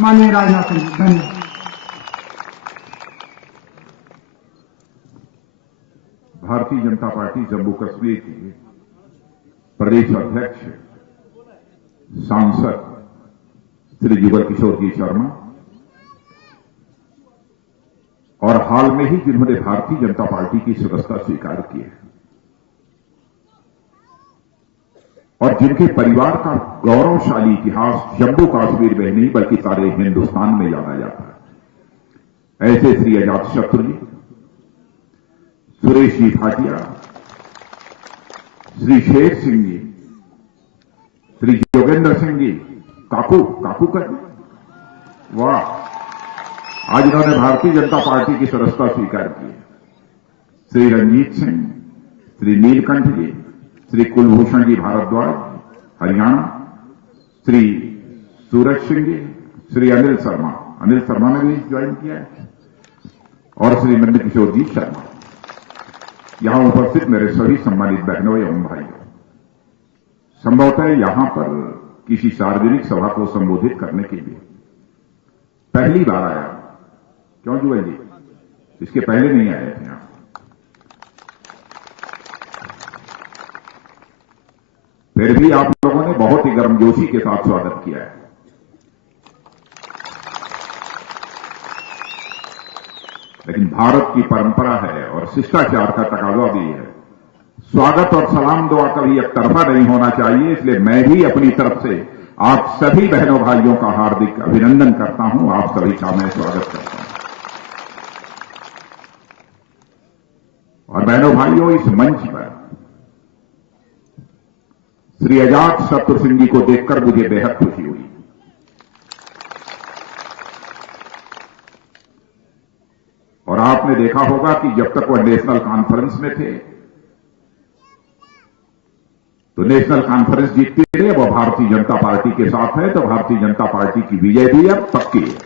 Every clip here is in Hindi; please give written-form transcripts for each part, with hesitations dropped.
माननीय राजनाथ सिंह जी। धन्यवाद। भारतीय जनता पार्टी जम्मू कश्मीर के प्रदेश अध्यक्ष सांसद श्री युगल किशोर जी शर्मा और हाल में ही जिन्होंने भारतीय जनता पार्टी की सदस्यता स्वीकार की है और जिनके परिवार का गौरवशाली इतिहास जम्मू कश्मीर में नहीं बल्कि सारे हिंदुस्तान में जाना जाता है, ऐसे श्री अजातशत्रु जी, सुरेश जी भाटिया, श्री शेर सिंह जी, श्री योगेंद्र सिंह जी, काकू कर वाह, आज इन्होंने भारतीय जनता पार्टी की सदस्यता स्वीकार की। श्री रंजीत सिंह, श्री नीलकंठ जी, श्री कुलभूषण जी भारद्वाज हरियाणा, श्री सूरज सिंह जी, श्री अनिल शर्मा ने भी ज्वाइन किया है और श्री नंद किशोर जी शर्मा। यहां उपस्थित मेरे सभी सम्मानित बहनों एवं भाइयों, संभवतः यहां पर किसी सार्वजनिक सभा को संबोधित करने के लिए पहली बार आया। क्यों जुएल जी, इसके पहले नहीं आए थे आप? फिर भी आप लोगों ने बहुत ही गर्मजोशी के साथ स्वागत किया है। लेकिन भारत की परंपरा है और शिष्टाचार का तकाजा भी है, स्वागत और सलाम दुआ कभी एक तरफा नहीं होना चाहिए। इसलिए मैं भी अपनी तरफ से आप सभी बहनों भाइयों का हार्दिक अभिनंदन करता हूं, आप सभी का मैं स्वागत करता हूं। और बहनों भाइयों, इस मंच पर श्री अजातशत्रु सिंह जी को देखकर मुझे बेहद खुशी हुई। और आपने देखा होगा कि जब तक वह नेशनल कॉन्फ्रेंस में थे तो नेशनल कॉन्फ्रेंस जीतती रही। वह भारतीय जनता पार्टी के साथ है तो भारतीय जनता पार्टी की विजय भी अब पक्की है।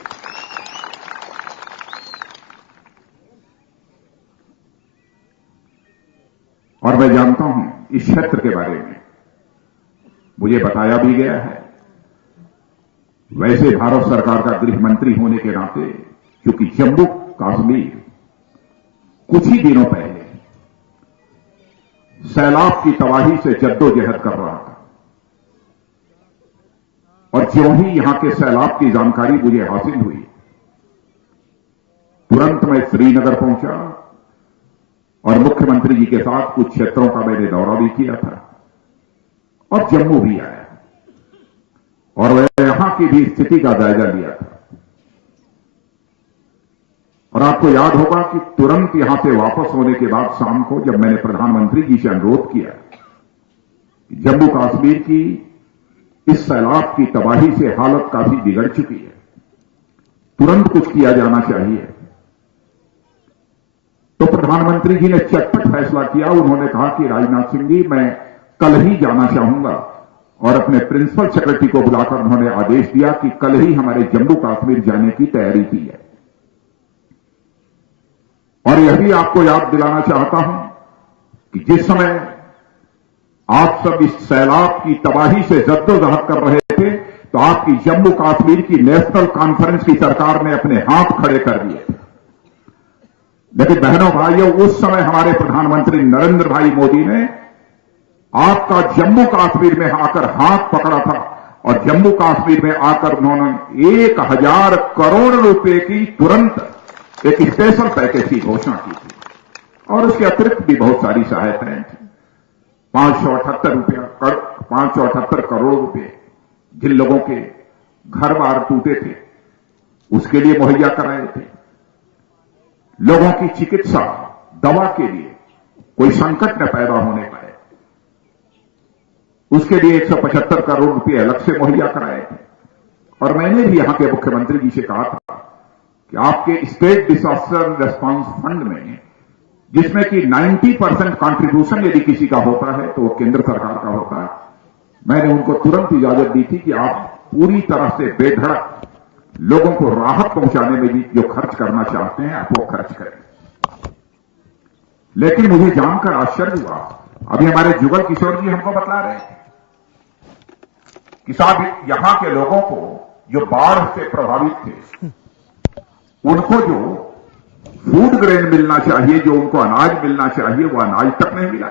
और मैं जानता हूं इस क्षेत्र के बारे में मुझे बताया भी गया है। वैसे भारत सरकार का गृह मंत्री होने के नाते, क्योंकि जम्मू कश्मीर कुछ ही दिनों पहले सैलाब की तबाही से जद्दोजहद कर रहा था और ज्यों ही यहां के सैलाब की जानकारी मुझे हासिल हुई, तुरंत मैं श्रीनगर पहुंचा और मुख्यमंत्री जी के साथ कुछ क्षेत्रों का मैंने दौरा भी किया था और जम्मू भी आया और वह यहां की भी स्थिति का जायजा लिया था। और आपको याद होगा कि तुरंत यहां से वापस होने के बाद शाम को जब मैंने प्रधानमंत्री जी से अनुरोध किया कि जम्मू कश्मीर की इस सैलाब की तबाही से हालत काफी बिगड़ चुकी है, तुरंत कुछ किया जाना चाहिए, तो प्रधानमंत्री जी ने चटपट फैसला किया। उन्होंने कहा कि राजनाथ सिंह जी, मैं कल ही जाना चाहूंगा और अपने प्रिंसिपल सेक्रेटरी को बुलाकर उन्होंने आदेश दिया कि कल ही हमारे जम्मू कश्मीर जाने की तैयारी की है। और यह भी आपको याद दिलाना चाहता हूं कि जिस समय आप सब इस सैलाब की तबाही से जद्दोजहद कर रहे थे तो आपकी जम्मू कश्मीर की नेशनल कॉन्फ्रेंस की सरकार ने अपने हाथ खड़े कर दिए। लेकिन बहनों भाइयों, उस समय हमारे प्रधानमंत्री नरेंद्र भाई मोदी ने आपका जम्मू कश्मीर में आकर हाथ पकड़ा था और जम्मू कश्मीर में आकर उन्होंने 1000 करोड़ रुपए की तुरंत एक स्पेशल पैकेज की घोषणा की थी और उसके अतिरिक्त भी बहुत सारी सहायताएं थी। 578 करोड़ रुपए जिन लोगों के घर बार टूटे थे उसके लिए मुहैया कराए थे। लोगों की चिकित्सा दवा के लिए कोई संकट न पैदा होने पाए, उसके लिए 175 करोड़ रुपए अलग से मुहैया कराए थे। और मैंने भी यहां के मुख्यमंत्री जी से कहा था कि आपके स्टेट डिजास्टर रिस्पांस फंड में, जिसमें कि 90% कंट्रीब्यूशन यदि किसी का होता है तो वो केंद्र सरकार का होता है, मैंने उनको तुरंत इजाजत दी थी कि आप पूरी तरह से बेधड़क लोगों को राहत पहुंचाने में भी जो खर्च करना चाहते हैं आप वो खर्च करें। लेकिन मुझे जानकर आश्चर्य हुआ, अभी हमारे जुगल किशोर जी हमको बतला रहे हैं कि साहब यहां के लोगों को जो बाढ़ से प्रभावित थे, उनको जो फूड ग्रेन मिलना चाहिए, जो उनको अनाज मिलना चाहिए, वो अनाज तक नहीं मिला।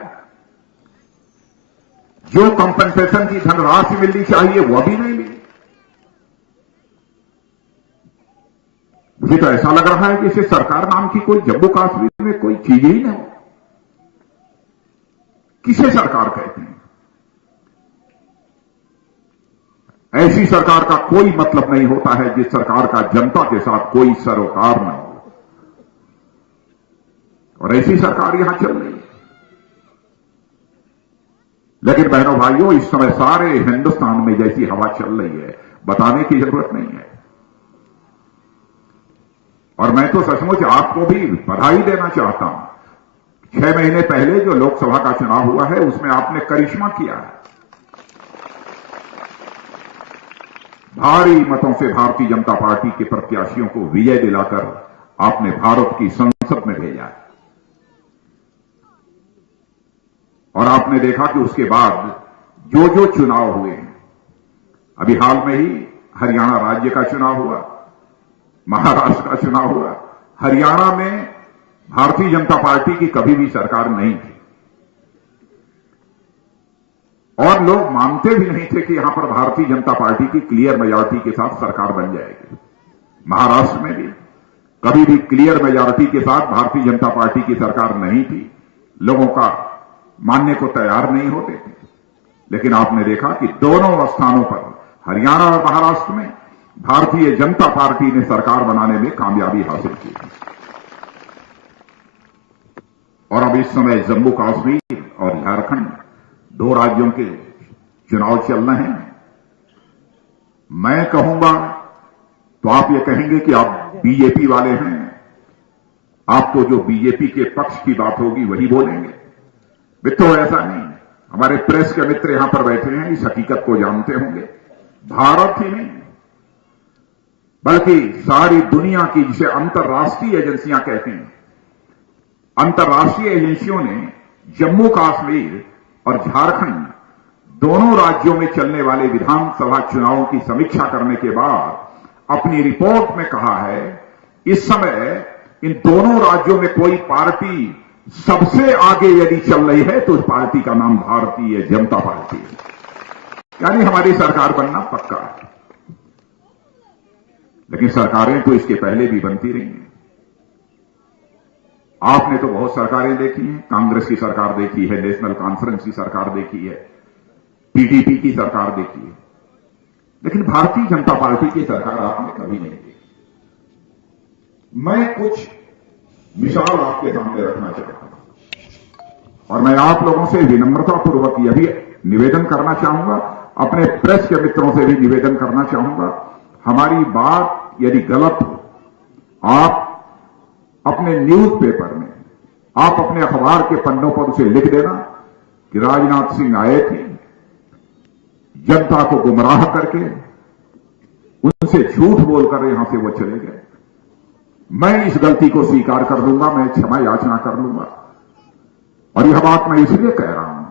जो कंपनसेशन की धनराशि मिलनी चाहिए वो भी नहीं मिली। मुझे तो ऐसा लग रहा है कि इसे सरकार नाम की कोई जम्मू कश्मीर में कोई चीज ही नहीं। किसे सरकार कहते हैं? ऐसी सरकार का कोई मतलब नहीं होता है जिस सरकार का जनता के साथ कोई सरोकार न हो, और ऐसी सरकार यहां चल रही है। लेकिन बहनों भाइयों, इस समय सारे हिंदुस्तान में जैसी हवा चल रही है, बताने की जरूरत नहीं है। और मैं तो सचमुच आपको भी बधाई देना चाहता हूं। 6 महीने पहले जो लोकसभा का चुनाव हुआ है, उसमें आपने करिश्मा किया है। भारी मतों से भारतीय जनता पार्टी के प्रत्याशियों को विजय दिलाकर आपने भारत की संसद में भेजा है। और आपने देखा कि उसके बाद जो जो चुनाव हुए हैं, अभी हाल में ही हरियाणा राज्य का चुनाव हुआ, महाराष्ट्र का चुनाव हुआ। हरियाणा में भारतीय जनता पार्टी की कभी भी सरकार नहीं थी, और लोग मानते भी नहीं थे कि यहां पर भारतीय जनता पार्टी की क्लियर मेजॉरिटी के साथ सरकार बन जाएगी। महाराष्ट्र में भी कभी भी क्लियर मेजॉरिटी के साथ भारतीय जनता पार्टी की सरकार नहीं थी। लोगों का मानने को तैयार नहीं होते थे। लेकिन आपने देखा कि दोनों स्थानों पर, हरियाणा और महाराष्ट्र में, भारतीय जनता पार्टी ने सरकार बनाने में कामयाबी हासिल की। और अब इस समय जम्मू कश्मीर और झारखंड, 2 राज्यों के चुनाव चल रहे हैं। मैं कहूंगा तो आप ये कहेंगे कि आप बीजेपी वाले हैं, आपको जो बीजेपी के पक्ष की बात होगी वही बोलेंगे। तो ऐसा नहीं। हमारे प्रेस के मित्र यहां पर बैठे हैं, इस हकीकत को जानते होंगे। भारत ही नहीं बल्कि सारी दुनिया की, जिसे अंतर्राष्ट्रीय एजेंसियां कहते हैं, अंतर्राष्ट्रीय एजेंसियों ने जम्मू कश्मीर और झारखंड दोनों राज्यों में चलने वाले विधानसभा चुनावों की समीक्षा करने के बाद अपनी रिपोर्ट में कहा है, इस समय इन दोनों राज्यों में कोई पार्टी सबसे आगे यदि चल रही है तो उस पार्टी का नाम भारतीय जनता पार्टी है। यानी हमारी सरकार बनना पक्का है। लेकिन सरकारें तो इसके पहले भी बनती रही हैं। आपने तो बहुत सरकारें देखी हैं। कांग्रेस की सरकार देखी है, नेशनल कॉन्फ्रेंस की सरकार देखी है, पीडीपी की सरकार देखी है, लेकिन भारतीय जनता पार्टी की सरकार आपने कभी नहीं देखी। मैं कुछ मिसाल आपके सामने रखना चाहता हूं, और मैं आप लोगों से विनम्रतापूर्वक यह भी निवेदन करना चाहूंगा, अपने प्रेस के मित्रों से भी निवेदन करना चाहूंगा, हमारी बात यदि गलत हो, आप अपने न्यूज़पेपर में, आप अपने अखबार के पन्नों पर उसे लिख देना कि राजनाथ सिंह आए थे, जनता को गुमराह करके, उनसे झूठ बोलकर यहां से वो चले गए। मैं इस गलती को स्वीकार कर लूंगा, मैं क्षमा याचना कर लूंगा। और यह बात मैं इसलिए कह रहा हूं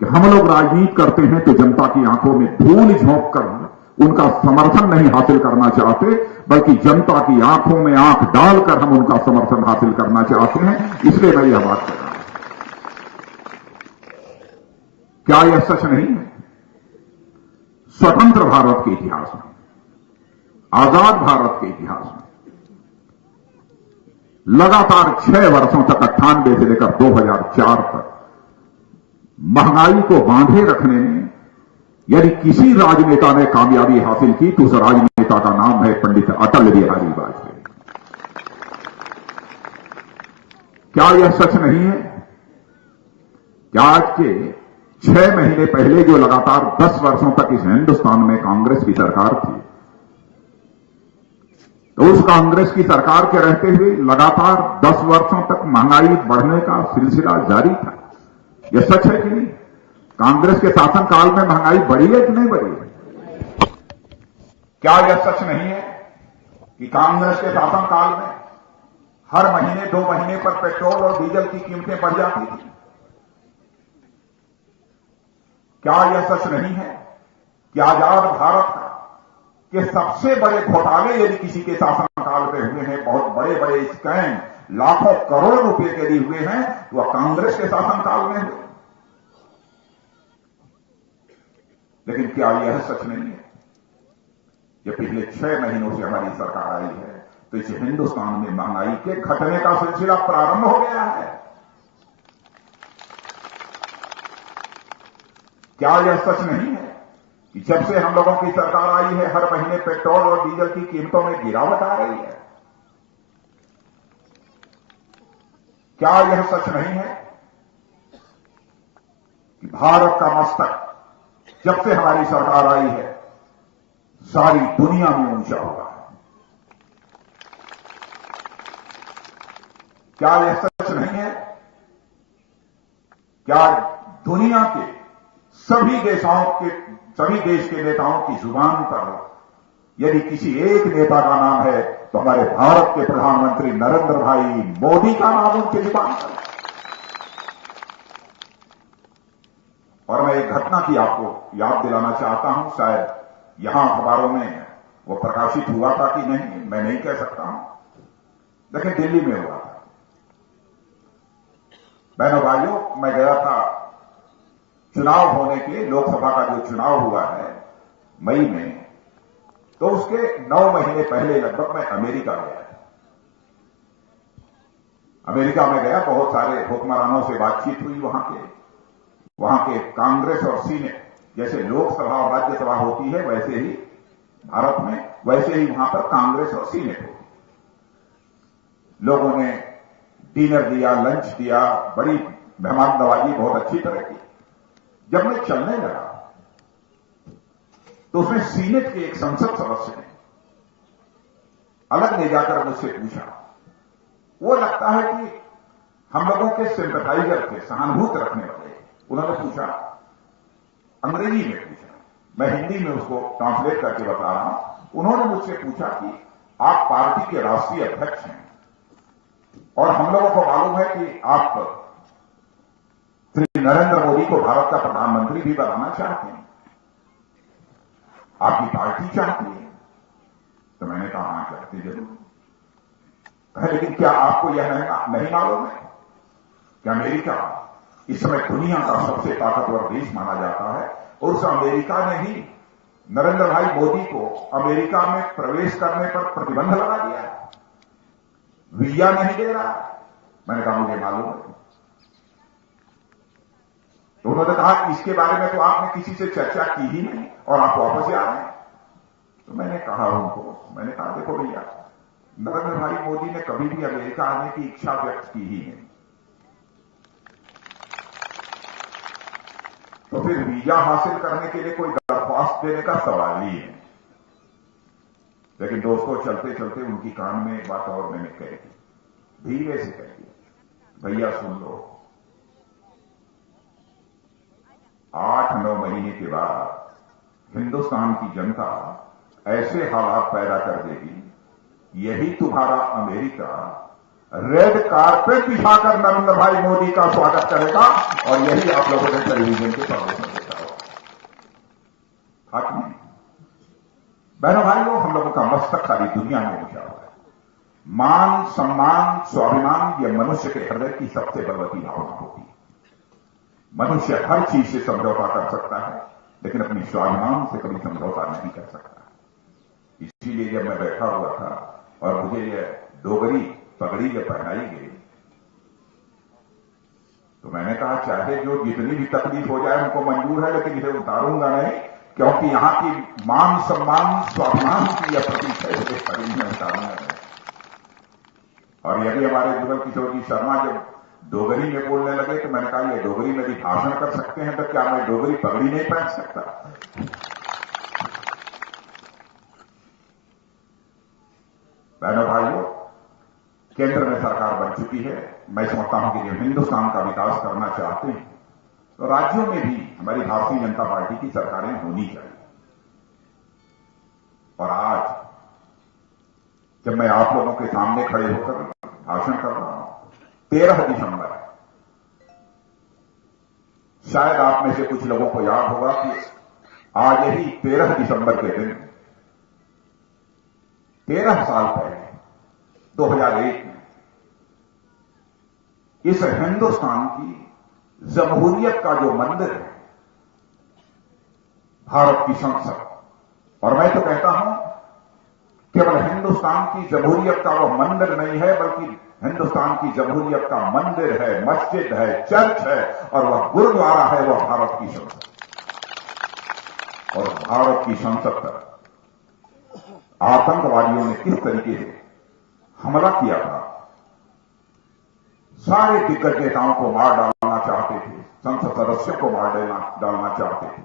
कि हम लोग राजनीति करते हैं तो जनता की आंखों में धूल झोंक कर उनका समर्थन नहीं हासिल करना चाहते, बल्कि जनता की आंखों में आंख डालकर हम उनका समर्थन हासिल करना चाहते हैं। इसलिए मैं यह बात कह रहा हूं। क्या यह सच नहीं है? स्वतंत्र भारत के इतिहास में, आजाद भारत के इतिहास में लगातार 6 वर्षों तक 98 से लेकर 2004 तक महंगाई को बांधे रखने में यदि किसी राजनेता ने कामयाबी हासिल की तो उस राजनेता का नाम है पंडित अटल बिहारी वाजपेयी। क्या यह सच नहीं है कि आज के 6 महीने पहले जो लगातार 10 वर्षों तक इस हिंदुस्तान में कांग्रेस की सरकार थी, तो उस कांग्रेस की सरकार के रहते हुए लगातार 10 वर्षों तक महंगाई बढ़ने का सिलसिला जारी था। यह सच है कि नहीं? कांग्रेस के शासनकाल में महंगाई बढ़ी है कि नहीं बढ़ी है? क्या यह सच नहीं है कि कांग्रेस के शासनकाल में हर महीने 2 महीने पर पेट्रोल और डीजल की कीमतें बढ़ जाती थी? क्या यह सच नहीं है कि आजाद भारत का कि सबसे बड़े घोटाले यदि किसी के शासनकाल में हुए हैं, बहुत बड़े बड़े स्कैम लाखों करोड़ रुपए के लिए हुए हैं, वह कांग्रेस के शासनकाल में हुए। लेकिन क्या यह सच नहीं है? ये पिछले 6 महीनों से हमारी सरकार आई है तो इस हिंदुस्तान में महंगाई के घटने का सिलसिला प्रारंभ हो गया है। क्या यह सच नहीं है कि जब से हम लोगों की सरकार आई है हर महीने पेट्रोल और डीजल की कीमतों में गिरावट आ रही है? क्या यह सच नहीं है कि भारत का मस्तक जब से हमारी सरकार आई है सारी दुनिया में ऊंचा हुआ है? क्या यह सच नहीं है? क्या दुनिया के सभी देश के नेताओं की जुबान पर यदि किसी एक नेता का नाम है तो हमारे भारत के प्रधानमंत्री नरेंद्र भाई मोदी का नाम उनकी जुबान पर है। और मैं एक घटना की आपको याद दिलाना चाहता हूं, शायद यहां अखबारों में वो प्रकाशित हुआ था कि नहीं, मैं नहीं कह सकता हूं। देखिए, दिल्ली में हुआ था। बहनों भाइयों, मैं गया था चुनाव होने के, लोकसभा का जो चुनाव हुआ है मई में, तो उसके 9 महीने पहले लगभग मैं अमेरिका गया। अमेरिका में गया, बहुत सारे हुक्मरानों से बातचीत हुई। वहां के कांग्रेस और सीनेट, जैसे लोकसभा और राज्यसभा होती है वैसे ही भारत में, वैसे ही वहां पर कांग्रेस और सीनेट होती। लोगों ने डिनर दिया, लंच दिया, बड़ी मेहमान नवाजी बहुत अच्छी तरह की। जब मैं चलने लगा तो उसने सीनेट के एक संसद सदस्य ने अलग ले जाकर मुझसे पूछा, वो लगता है कि हम लोगों के सिंपैथाइजर थे, सहानुभूत रखने वाले। उन्होंने पूछा, अंग्रेजी में पूछा, मैं हिंदी में उसको ट्रांसलेट करके बता रहा हूं। उन्होंने मुझसे पूछा कि आप पार्टी के राष्ट्रीय अध्यक्ष हैं और हम लोगों को मालूम है कि आप श्री नरेंद्र मोदी को भारत का प्रधानमंत्री भी बनाना चाहते हैं, आपकी पार्टी चाहती है। तो मैंने कहा, हाँ चाहती जरूर। कहे, लेकिन क्या आपको यह नहीं मालूम है कि अमेरिका इस समय दुनिया का सबसे ताकतवर देश माना जाता है और उस अमेरिका ने ही नरेंद्र भाई मोदी को अमेरिका में प्रवेश करने पर प्रतिबंध लगा दिया है, वीजा नहीं दे रहा। मैंने कहा, मुझे मालूम है। तो उन्होंने कहा, इसके बारे में तो आपने किसी से चर्चा की ही नहीं और आप वापस आ रहे हैं। तो मैंने कहा उनको, मैंने कहा, देखो भैया, नरेंद्र भाई मोदी ने कभी भी अमेरिका आने की इच्छा व्यक्त की ही नहीं, तो फिर वीजा हासिल करने के लिए कोई दरख्वास्त देने का सवाल ही है। लेकिन दोस्तों, चलते चलते उनकी कान में एक बात और मैंने कह दी, धीरे से कह दी, भैया सुन लो, 8-9 महीने के बाद हिंदुस्तान की जनता ऐसे हालात पैदा कर देगी, यही तुम्हारा अमेरिका रेड कारपेट बिछाकर नरेंद्र भाई मोदी का स्वागत करेगा और यही आप लोगों ने टेलीविजन के पर्दे पर देखा होगा। हक नहीं। बहनों भाइयों, हम लोगों का मस्तक सारी दुनिया में ऊंचा हुआ है। मान, सम्मान, स्वाभिमान, यह मनुष्य के हृदय की सबसे बलवती भावना होती है। मनुष्य हर चीज से समझौता कर सकता है लेकिन अपनी स्वाभिमान से कभी समझौता नहीं कर सकता। इसीलिए जब मैं बैठा हुआ था और मुझे यह डोगरी पगड़ी जब पहनाई गई तो मैंने कहा, चाहे जो जितनी भी तकलीफ हो जाए उनको मंजूर है, लेकिन इसे उतारूंगा नहीं, क्योंकि यहां की मान, सम्मान, स्वाभिमान की यह प्रतीक है, इसे शरीर में उतारूंगा नहीं। और यदि हमारे जुगल किशोर जी शर्मा जब डोगरी में बोलने लगे तो मैंने कहा, ये डोगरी में भी भाषण कर सकते हैं, तो क्या मैं डोगरी पगड़ी नहीं पहन सकता? बहनों भाइयों, केंद्र में सरकार बन चुकी है। मैं समझता हूं कि जब हिंदुस्तान का विकास करना चाहते हैं तो राज्यों में भी हमारी भारतीय जनता पार्टी की सरकारें होनी चाहिए। और आज जब मैं आप लोगों के सामने खड़े होकर भाषण कर रहा हूं, 13 दिसंबर, शायद आप में से कुछ लोगों को याद होगा कि आज ही 13 दिसंबर के दिन 13 साल पहले 2001 में इस हिंदुस्तान की जमहूरियत का जो मंदिर है, भारत की संसद, और मैं तो कहता हूं केवल हिंदुस्तान की जमहूरियत का वह मंदिर नहीं है, बल्कि हिंदुस्तान की जमहूरियत का मंदिर है, मस्जिद है, चर्च है, और वह गुरुद्वारा है, वह भारत की संसद। और भारत की संसद पर आतंकवादियों ने किस तरीके से हमला किया था। सारे दिग्गज नेताओं को मार डालना चाहते थे, संसद सदस्यों को मार डालना चाहते थे,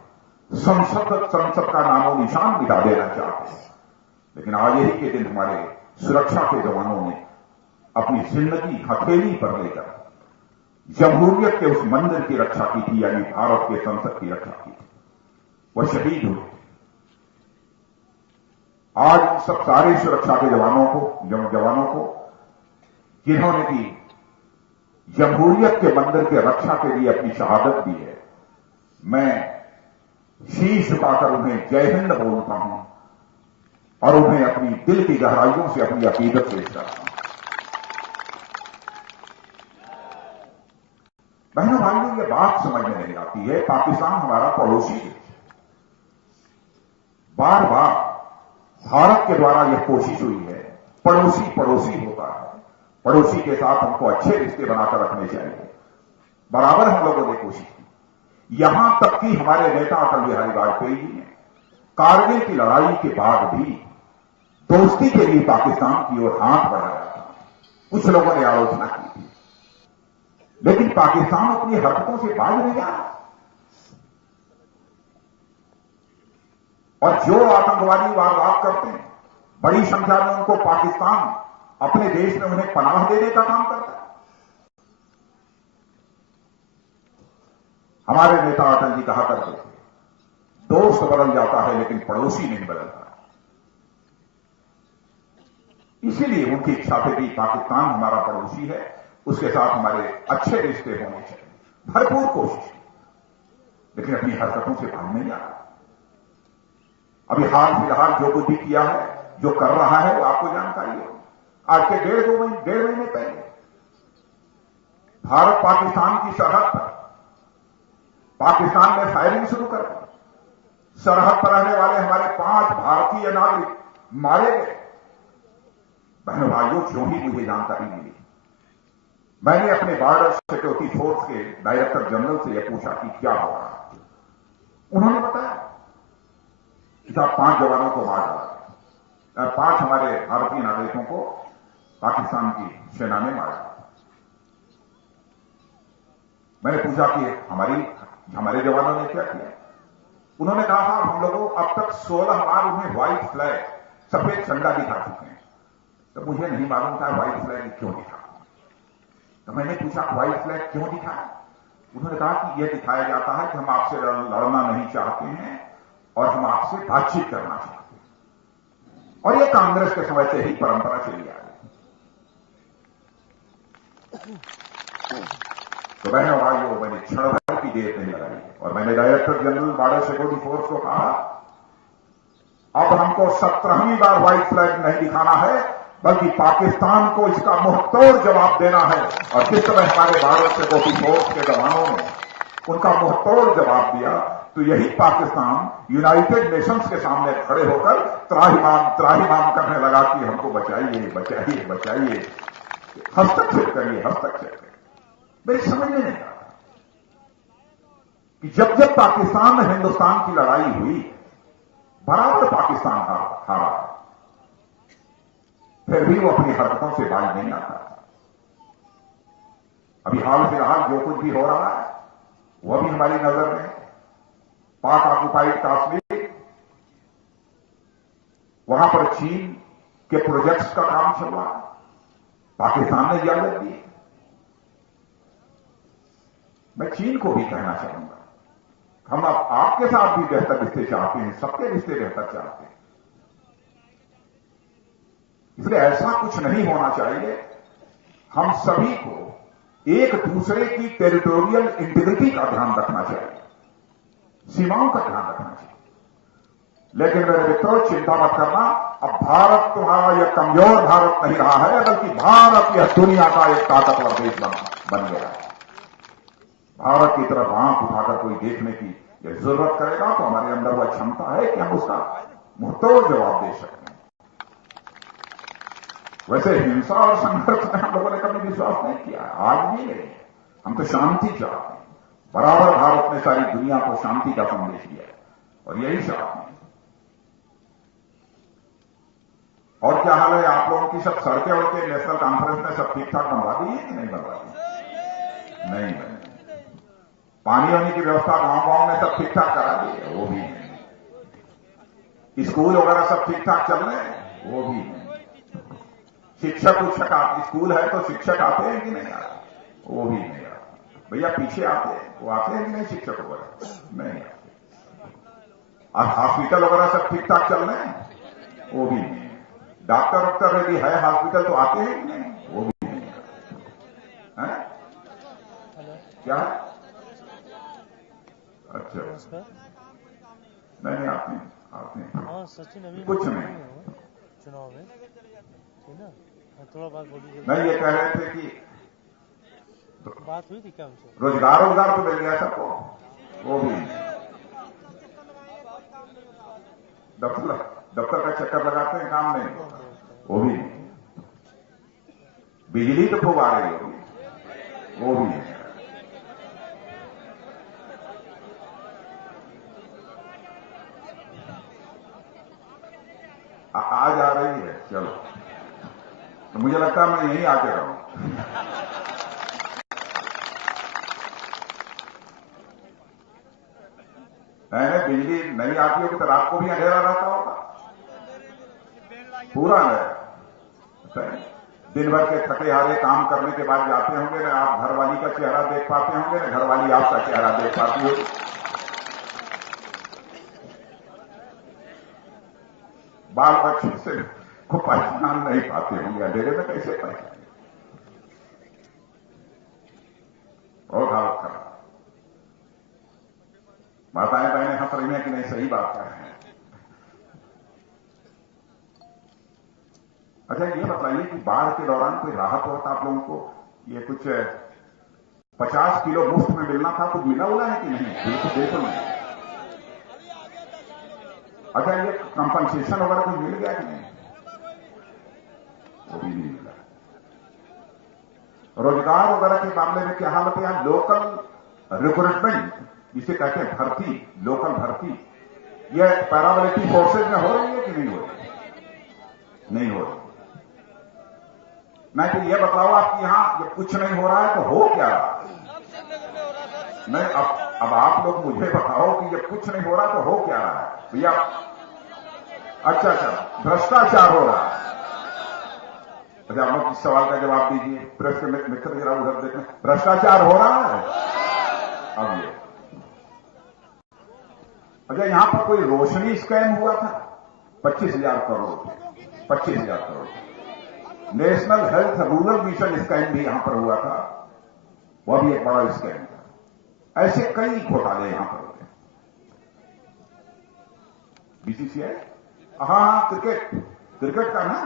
संसद का नामो निशान मिटा देना चाहते थे। लेकिन आज ही के दिन हमारे सुरक्षा के जवानों ने अपनी जिंदगी हथेली पर लेकर जमहूरियत के उस मंदिर की रक्षा की थी, यानी भारत के संसद की रक्षा की थी। वह शहीद हुए। आज सब सारे सुरक्षा के जवानों को जिन्होंने की जमहूरियत के मंदिर के रक्षा के लिए अपनी शहादत दी है, मैं शीश झुकाकर उन्हें जय हिंद बोलता हूं और उन्हें अपनी दिल की गहराइयों से अपनी अकीदत पेश करता हूं। बहनों भाइयों, ये बात समझ में नहीं आती है, पाकिस्तान हमारा पड़ोसी है। बार बार भारत के द्वारा यह कोशिश हुई है, पड़ोसी पड़ोसी होता है, पड़ोसी के साथ हमको अच्छे रिश्ते बनाकर रखने चाहिए। बराबर हम लोगों ने कोशिश की। यहां तक कि हमारे नेता अटल बिहारी वाजपेयी जी ने कारगिल की लड़ाई के बाद भी दोस्ती के लिए पाकिस्तान की ओर हाथ बढ़ाया था। कुछ लोगों ने आलोचना की थी, लेकिन पाकिस्तान अपनी हरकतों से बाज नहीं आ रहा। और जो आतंकवादी वारदात करते हैं, बड़ी संख्या में उनको पाकिस्तान अपने देश में उन्हें पनाह देने का काम करता है। हमारे नेता अटल जी कहा करते थे, दोस्त बदल जाता है लेकिन पड़ोसी नहीं बदलता। इसीलिए उनकी इच्छा थी कि पाकिस्तान हमारा पड़ोसी है, उसके साथ हमारे अच्छे रिश्ते होने चाहिए। भरपूर कोशिश की, लेकिन अपनी हरकतों से भाग नहीं आ रहा। अभी हाल फिलहाल जो कुछ भी किया है, जो कर रहा है, वो आपको जानकारी है। आज के डेढ़ महीने पहले भारत पाकिस्तान की सरहद पर पाकिस्तान ने फायरिंग शुरू कर दी। सरहद पर रहने वाले हमारे 5 भारतीय नागरिक मारे गए। बहनों भाइयों, जो ही मुझे जानकारी मिली, मैंने अपने बॉर्डर सिक्योरिटी फोर्स के डायरेक्टर जनरल से यह पूछा कि क्या हो रहा है। उन्होंने बताया कि 5 जवानों को मार डाला, 5 हमारे भारतीय नागरिकों को पाकिस्तान की सेना ने मारा। मैंने पूछा कि हमारे जवानों ने क्या किया। उन्होंने कहा, साहब हम लोगों अब तक 16 बार उन्हें व्हाइट फ्लैग, सफेद झंडा दिखा चुके हैं। तो मुझे नहीं मालूम था व्हाइट फ्लैग क्यों दिखा। तो मैंने पूछा व्हाइट फ्लैग क्यों दिखाया। उन्होंने कहा कि यह दिखाया जाता है कि हम आपसे लड़ना नहीं चाहते हैं और हम आपसे बातचीत करना चाहते हैं। और यह कांग्रेस के समय से ही परंपरा चली आ रही। तो बहनों भाइयों, मैंने क्षण भर की देर नहीं लगाई और मैंने director general border security force को कहा, अब हमको 17वीं बार व्हाइट फ्लैग नहीं दिखाना है, बल्कि पाकिस्तान को इसका मुंहतोड़ जवाब देना है। और जिस समय हमारे भारत सिक्योरिटी फोर्स के जवानों ने उनका मुंहतोड़ जवाब दिया, तो यही पाकिस्तान यूनाइटेड नेशंस के सामने खड़े होकर त्राहिमाम करने लगा कि हमको बचाइए, बचाइए, बचाइए, हस्तक्षेप करिए, हस्तक्षेप करिए। मेरी समझ में नहीं आता कि जब जब पाकिस्तान में हिंदुस्तान की लड़ाई हुई, बराबर पाकिस्तान हारा, फिर भी वो अपनी हरकतों से बाज नहीं आता। अभी हाल फिलहाल जो कुछ भी हो रहा है, वह भी हमारी नजर में है। पाक ऑक्युपाइड कश्मीर, वहां पर चीन के प्रोजेक्ट्स का काम चल रहा है, पाकिस्तान ने इजाजत दी। मैं चीन को भी कहना चाहूंगा, हम अब आपके साथ भी बेहतर रिश्ते चाहते हैं, सबके रिश्ते बेहतर चाहते हैं। इसलिए ऐसा कुछ नहीं होना चाहिए। हम सभी को एक दूसरे की टेरिटोरियल इंटीग्रिटी का ध्यान रखना चाहिए, सीमाओं का ध्यान रखना चाहिए। लेकिन मेरे मित्रों, चिंता मत करना, अब भारत तुम्हारा यह कमजोर भारत नहीं रहा है, बल्कि भारत यह दुनिया का एक ताकतवर देश बन गया है। भारत की तरफ आंख उठाकर कोई देखने की यह जरूरत करेगा तो हमारे अंदर वह क्षमता है कि हम उसका मुंहतोड़ जवाब दे सकते हैं। वैसे हिंसा और संघर्ष में हम लोगों ने कभी विश्वास नहीं किया, आज भी नहीं। हम तो शांति चाहते हैं। बराबर भारत ने सारी दुनिया को शांति का संदेश दिया और यही चाहते हैं। और क्या हाल है आप लोगों की? सब सड़कें वड़कें नेशनल कॉन्फ्रेंस ने सब ठीक ठाक बनवा दी है कि नहीं बनवा दी? नहीं बनी। पानी वानी की व्यवस्था गांव-गांव में सब ठीक ठाक करा दी है, वो भी नहीं। स्कूल वगैरह सब ठीक ठाक चल रहे हैं, वो भी नहीं। शिक्षक स्कूल है तो शिक्षक आते हैं कि नहीं आते? वो भी नहीं आते। भैया पीछे आते हैं, वो आते हैं कि नहीं? शिक्षक वगैरह नहीं आते। और हॉस्पिटल वगैरह सब ठीक ठाक चल रहे हैं, वो भी नहीं। डॉक्टर वॉक्टर यदि है हॉस्पिटल तो आते हैं कि नहीं? वो भी नहीं है। क्या? अच्छा, नहीं आपने हाँ सचिन अभी कुछ नहीं चुनाव में ठीक ना, थोड़ा बात बोलिए। नहीं, ये कह रहे थे कि बात हुई थी क्या उनसे? रोजगार तो मिल गया सबको, वो भी नहीं। दफ्तर का चक्कर लगाते हैं, काम नहीं होता, वो भी नहीं। बिजली तो खूब आ रही होगी, वो भी नहीं। आज आ रही है, चलो तो मुझे लगता है मैं यहीं आके रहूं। नहीं, बिजली नहीं आती होगी तो रात को भी अंधेरा रहता होगा, पूरा अंधेरा। दिन भर के थके हारे काम करने के बाद जाते होंगे ना, आप घरवाली का चेहरा देख पाते होंगे ना, घरवाली आपका चेहरा देख पाती होगी। बाल बच्चे से को पहचान नहीं पाते होंगे, अंधेरे में कैसे पहचान? बहुत हालत खराब। माताएं बहनें हंस रही हैं कि नहीं? सही बात है। अच्छा ये बताइए कि बाढ़ के दौरान कोई राहत होता आप लोगों को? ये कुछ 50 किलो मुफ्त में मिलना था, कुछ मिला हुआ है कि नहीं? बिल्कुल नहीं। अच्छा ये कंपनसेशन वगैरह कुछ मिल गया कि नहीं? वो भी नहीं मिला। रोजगार वगैरह के मामले में क्या हालत है? यहाँ लोकल रिक्रूटमेंट जिसे कहते हैं भर्ती, लोकल भर्ती, यह पैरामिलिट्री फोर्सेज में हो रही है कि नहीं हो रही? नहीं हो रही। मैं तो ये बताओ आपकी यहां जब कुछ नहीं हो रहा है तो हो क्या रहा? नहीं, अब आप लोग मुझे बताओ कि जब कुछ नहीं हो रहा तो हो क्या रहा है भैया? अच्छा, भ्रष्टाचार हो रहा है। अच्छा, आप लोग इस सवाल का जवाब दीजिए। प्रेस के मित्र जरा उधर देखें, भ्रष्टाचार हो रहा है अब ये? अच्छा, यहां पर कोई रोशनी स्कैम हुआ था 25,000 crore, 25,000 crore. National health rural mission scam भी यहां पर हुआ था, वह भी एक बड़ा स्कैम था। ऐसे कई घोटाले यहां पर होते हैं। बीसीसीआई, हाँ क्रिकेट का ना,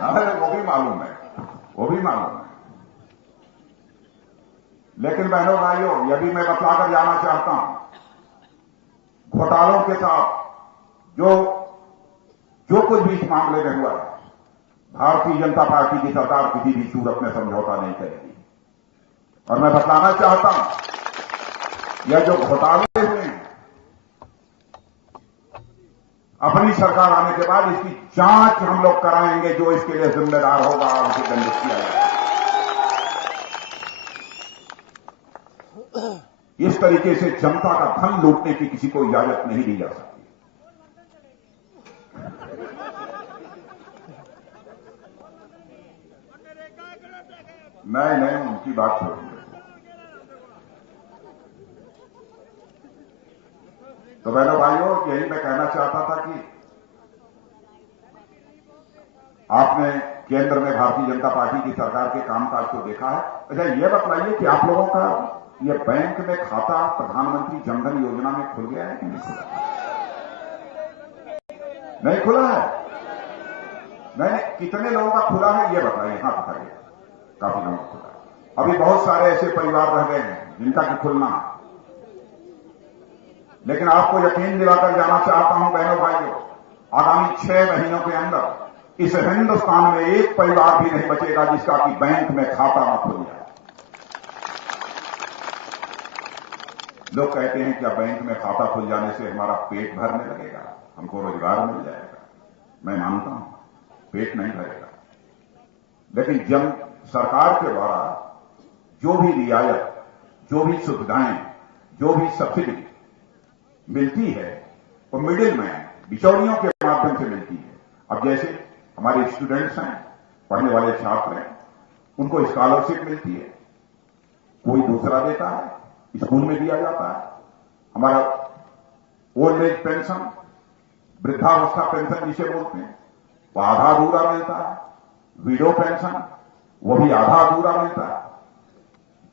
अरे वो भी मालूम है, वो भी मालूम है। लेकिन बहनों भाइयों, यह भी मैं बतलाकर जाना चाहता हूं, घोटालों के साथ जो कुछ भी इस मामले में हुआ है, भारतीय जनता पार्टी की सरकार किसी भी सूरत में समझौता नहीं करेगी। और मैं बतलाना चाहता हूं, यह जो घोटाले हुए हैं, अपनी सरकार आने के बाद इसकी जांच हम लोग कराएंगे। जो इसके लिए जिम्मेदार होगा उसे दंडित किया जाएगा। इस तरीके से जनता का धन लूटने की किसी को इजाजत नहीं दी जा सकती। नहीं, उनकी बात छोड़िए। तो बहनों भाइयों, यही मैं कहना चाहता था कि आपने केंद्र में भारतीय जनता पार्टी की सरकार के कामकाज को देखा है। अच्छा ये बतलाइए कि आप लोगों का ये बैंक में खाता प्रधानमंत्री जनधन योजना में खुल गया है कि नहीं खुला? नहीं खुला है। नहीं, कितने लोगों का खुला है ये बताइए, हाथ उठाइए। काफी लोगों का खुला। अभी बहुत सारे ऐसे परिवार रह गए हैं जिनका कि खुलना है। लेकिन आपको यकीन दिलाकर जाना चाहता हूं बहनों भाइयों, आगामी 6 महीनों के अंदर इस हिंदुस्तान में एक परिवार भी नहीं बचेगा जिसका कि बैंक में खाता न खुल जाए। लोग कहते हैं क्या बैंक में खाता खुल जाने से हमारा पेट भरने लगेगा, हमको रोजगार मिल जाएगा। मैं मानता हूं पेट नहीं भरेगा, लेकिन जब सरकार के द्वारा जो भी रियायत, जो भी सुविधाएं, जो भी सब्सिडी मिलती है वो मिडिल मैन, बिचौलियों के माध्यम से मिलती है। अब जैसे हमारे स्टूडेंट्स हैं, पढ़ने वाले छात्र हैं, उनको स्कॉलरशिप मिलती है, कोई दूसरा देता है, स्कूल में दिया जाता है। हमारा ओल्ड एज पेंशन, वृद्धावस्था पेंशन जिसे बोलते हैं, वो आधा अधूरा मिलता है। विडो पेंशन वो भी आधा अधूरा मिलता है।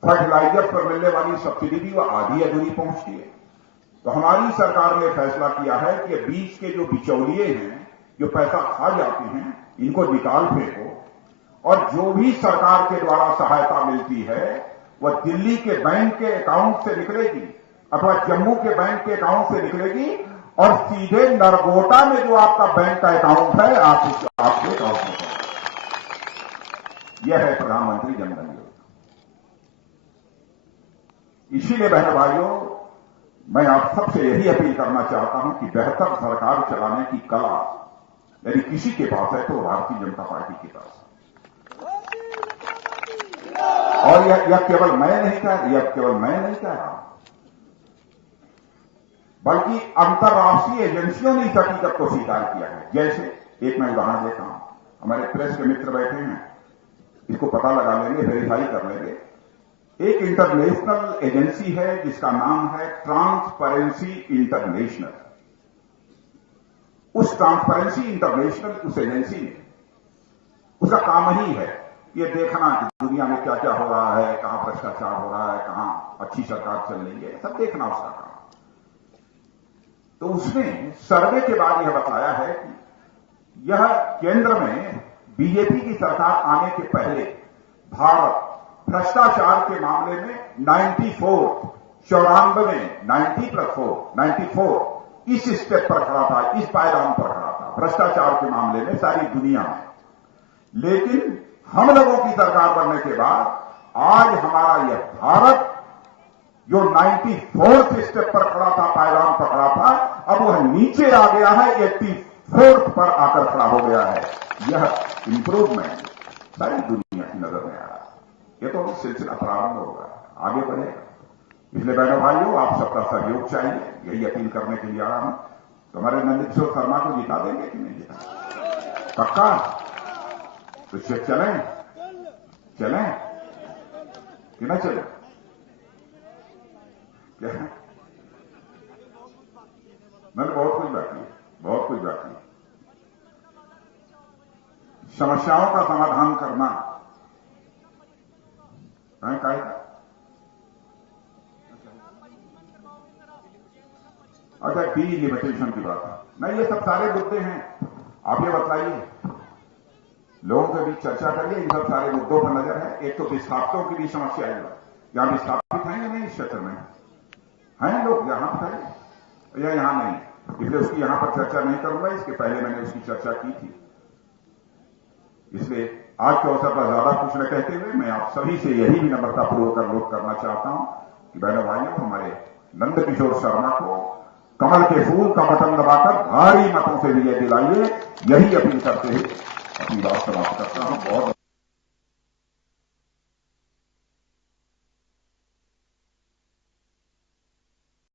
फर्टिलाइजर पर मिलने वाली सब्सिडी भी वो आधी अधूरी पहुंचती है। तो हमारी सरकार ने फैसला किया है कि बीच के जो बिचौलिए हैं, जो पैसा खा जाते हैं, इनको निकाल फेंको और जो भी सरकार के द्वारा सहायता मिलती है वह दिल्ली के बैंक के अकाउंट से निकलेगी अथवा जम्मू के बैंक के अकाउंट से निकलेगी और सीधे नरगोटा में जो आपका बैंक का अकाउंट है आपके अकाउंट में। यह है प्रधानमंत्री जन धन योजना। इसीलिए बहनों भाइयों, मैं आप सबसे यही अपील करना चाहता हूं कि बेहतर सरकार चलाने की कला यदि किसी के पास है तो भारतीय जनता पार्टी के पास है। और यह केवल मैं नहीं कह रहा, बल्कि अंतर्राष्ट्रीय एजेंसियों ने इस हकीकत को स्वीकार किया है। जैसे एक मैं उदाहरण देता हूं, हमारे प्रेस के मित्र बैठे हैं, इसको पता लगा लेंगे, वेरीफाई कर लेंगे। एक इंटरनेशनल एजेंसी है जिसका नाम है ट्रांसपेरेंसी इंटरनेशनल। उस ट्रांसपेरेंसी इंटरनेशनल, उस एजेंसी ने, उसका काम ही है ये देखना कि दुनिया में क्या क्या हो रहा है, कहां भ्रष्टाचार हो रहा है, कहां अच्छी सरकार चल रही है, सब देखना उसका काम। तो उसने सर्वे के बाद यह बताया है कि यह केंद्र में बीजेपी की सरकार आने के पहले भारत भ्रष्टाचार के मामले में 94 इस स्टेप पर खड़ा था, इस पायदान पर खड़ा था भ्रष्टाचार के मामले में सारी दुनिया में। लेकिन हम लोगों की सरकार बनने के बाद आज हमारा यह भारत जो 94 स्टेप पर खड़ा था, पायदान पर खड़ा था, अब वह नीचे आ गया है, 84 पर आकर खड़ा हो गया है। यह इंप्रूवमेंट सारी दुनिया की नजर में आ रहा है। यह तो सिलसिला प्रारंभ होगा, आगे बढ़ेगा। इसलिए बहनों भाइयों, आप सबका सहयोग चाहिए, यही अपील करने के लिए आया हूं। तो हमारे नंदकिशोर शर्मा को जिता देंगे कि नहीं जिता? पक्का? तो चलें कि न चले? क्या है? मैंने बहुत कुछ बाकी है। समस्याओं का समाधान करना का अच्छा, डिलिमिटेशन की बात है। नहीं, ये सब सारे मुद्दे हैं। आप ये बताइए, लोगों के बीच चर्चा करिए, इन सब सारे मुद्दों पर नजर है। एक तो विस्थापितों की भी समस्या है, यहां विस्थापित हैं या नहीं इस क्षेत्र में? हैं लोग यहां बताइए, या यहां नहीं? इसलिए उसकी यहां पर चर्चा नहीं करूंगा, इसके पहले मैंने उसकी चर्चा की थी। इसलिए आज के अवसर पर ज्यादा कुछ न कहते हुए मैं आप सभी से यही विनम्रतापूर्वक अनुरोध करना चाहता हूं कि बहनों भाइयों, हमारे नंदकिशोर शर्मा को कमल के फूल का बटन दबाकर भारी मतों से विजय दिलाइए। यही अपील करते हुए अपनी बात समाप्त करता हूं। बहुत